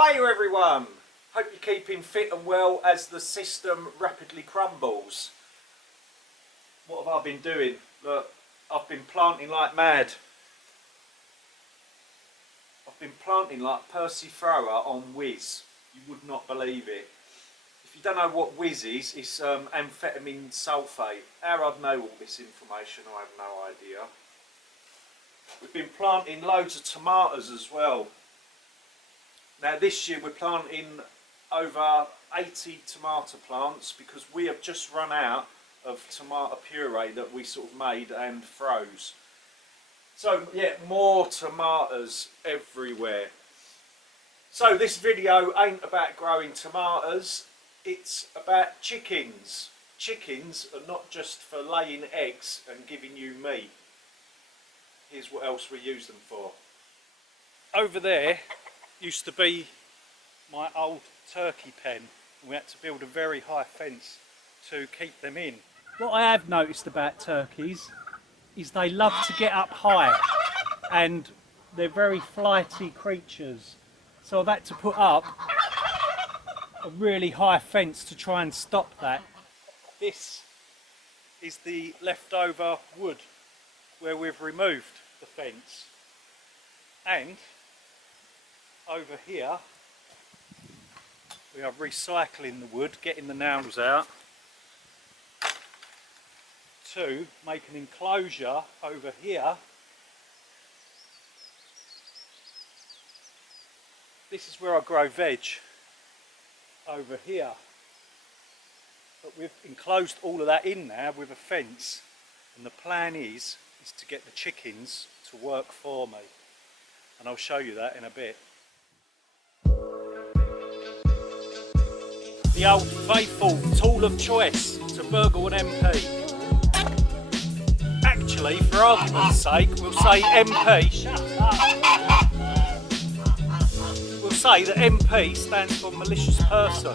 Hiya everyone! Hope you're keeping fit and well as the system rapidly crumbles. What have I been doing? Look, I've been planting like mad. I've been planting like Percy Thrower on Whiz. You would not believe it. If you don't know what Whiz is, it's amphetamine sulfate. How I'd know all this information, I have no idea. We've been planting loads of tomatoes as well. Now this year we're planting over 80 tomato plants because we have just run out of tomato puree that we sort of made and froze. So yeah, more tomatoes everywhere. So this video ain't about growing tomatoes, it's about chickens. Chickens are not just for laying eggs and giving you meat. Here's what else we use them for. Over there used to be my old turkey pen. We had to build a very high fence to keep them in. What I have noticed about turkeys is they love to get up high and they're very flighty creatures. So I've had to put up a really high fence to try and stop that. This is the leftover wood where we've removed the fence. And over here we are recycling the wood, getting the nails out to make an enclosure over here. This is where I grow veg, over here. But we've enclosed all of that in there with a fence, and the plan is to get the chickens to work for me, and I'll show you that in a bit. The old faithful tool of choice to burgle an MP. Actually, for argument's sake, we'll say MP. Shut up! We'll say that MP stands for malicious person.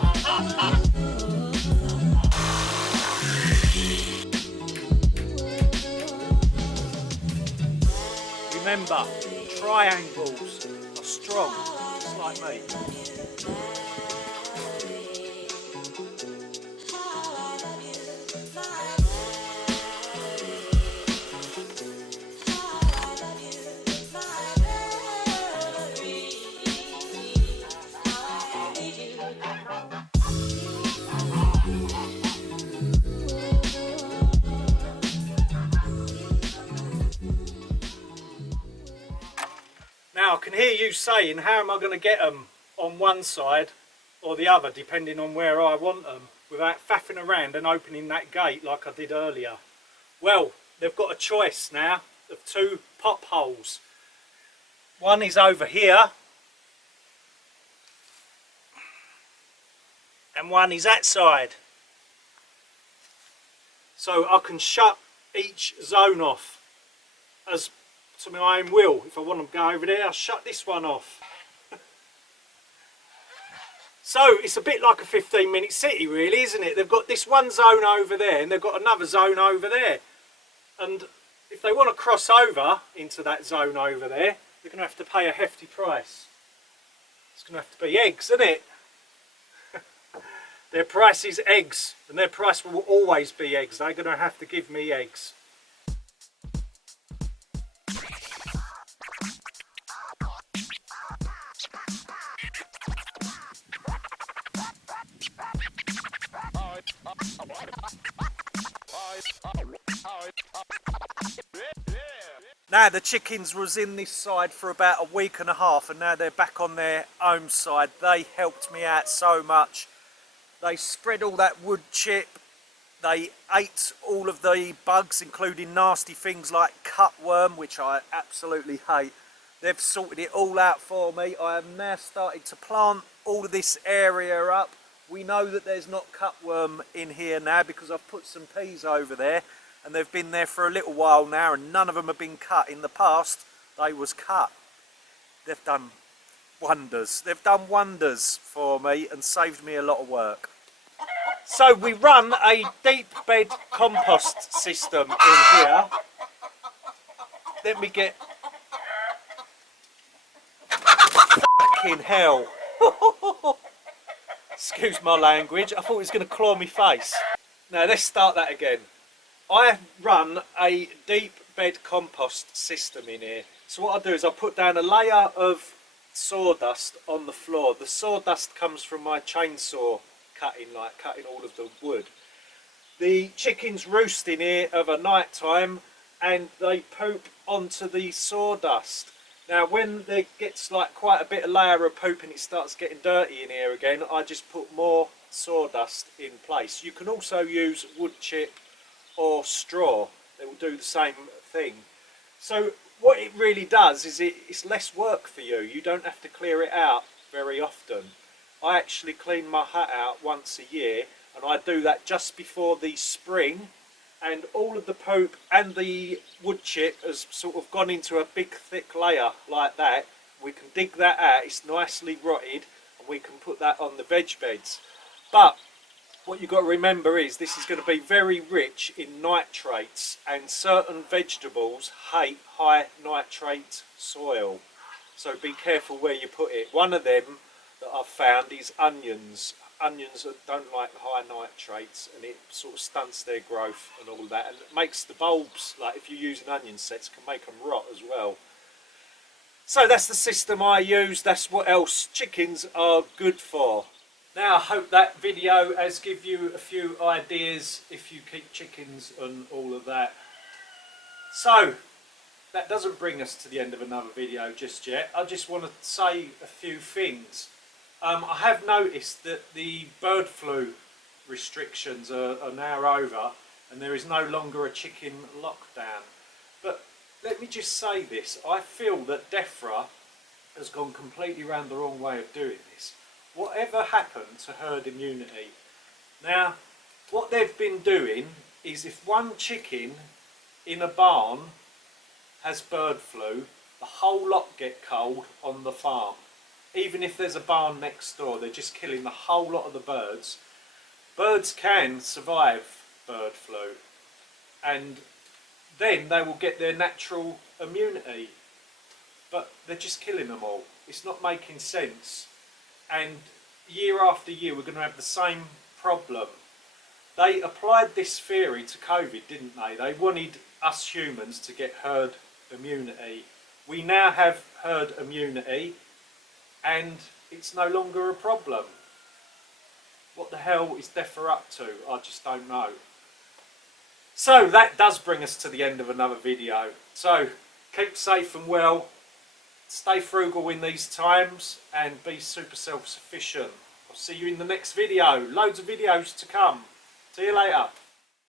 Remember, triangles are strong, just like me. Now I can hear you saying, how am I going to get them on one side or the other, depending on where I want them, without faffing around and opening that gate like I did earlier? Well, they've got a choice now of two pop holes. One is over here and one is that side. So I can shut each zone off as to my own will. If I want them to go over there, I'll shut this one off. So it's a bit like a 15-minute city really, isn't it? They've got this one zone over there and they've got another zone over there. And if they want to cross over into that zone over there, they're going to have to pay a hefty price. It's going to have to be eggs, isn't it? Their price is eggs, and their price will always be eggs. They're going to have to give me eggs. Now the chickens was in this side for about a week and a half, and now they're back on their home side. They helped me out so much. They spread all that wood chip, they ate all of the bugs, including nasty things like cutworm, which I absolutely hate. They've sorted it all out for me. I have now started to plant all of this area up. We know that there's not cutworm in here now because I've put some peas over there, and they've been there for a little while now, and none of them have been cut. In the past they was cut. They've done wonders. They've done wonders for me and saved me a lot of work. So we run a deep bed compost system in here. Let me get... Fucking hell. Excuse my language, I thought it was going to claw me face. Now let's start that again. I run a deep bed compost system in here. So what I do is I put down a layer of sawdust on the floor. The sawdust comes from my chainsaw cutting all of the wood. The chickens roost in here of a night time and they poop onto the sawdust. Now when there gets like quite a bit of layer of poop and it starts getting dirty in here again, I just put more sawdust in place. You can also use wood chip or straw. It will do the same thing. So what it really does is it's less work for you. You don't have to clear it out very often. I actually clean my hut out once a year, and I do that just before the spring, and all of the poop and the wood chip has sort of gone into a big thick layer like that. We can dig that out, it's nicely rotted, and we can put that on the veg beds. But what you've got to remember is this is going to be very rich in nitrates, and certain vegetables hate high nitrate soil. So be careful where you put it. One of them that I've found is onions. Onions don't like high nitrates, and it sort of stunts their growth and all that, and it makes the bulbs, like if you're using onion sets, can make them rot as well. So that's the system I use. That's what else chickens are good for. Now I hope that video has given you a few ideas if you keep chickens and all of that. So that doesn't bring us to the end of another video just yet. I just want to say a few things. I have noticed that the bird flu restrictions are now over and there is no longer a chicken lockdown. But let me just say this, I feel that DEFRA has gone completely around the wrong way of doing this. Whatever happened to herd immunity? Now, what they've been doing is if one chicken in a barn has bird flu, the whole lot get cold on the farm. Even if there's a barn next door, they're just killing the whole lot of the birds. Birds can survive bird flu, and then they will get their natural immunity. But they're just killing them all. It's not making sense. And year after year we're going to have the same problem. They applied this theory to COVID, didn't they? They wanted us humans to get herd immunity. We now have herd immunity and it's no longer a problem. What the hell is DEFRA up to? I just don't know. So that does bring us to the end of another video. So keep safe and well. Stay frugal in these times and be super self-sufficient. I'll see you in the next video. Loads of videos to come. See you later.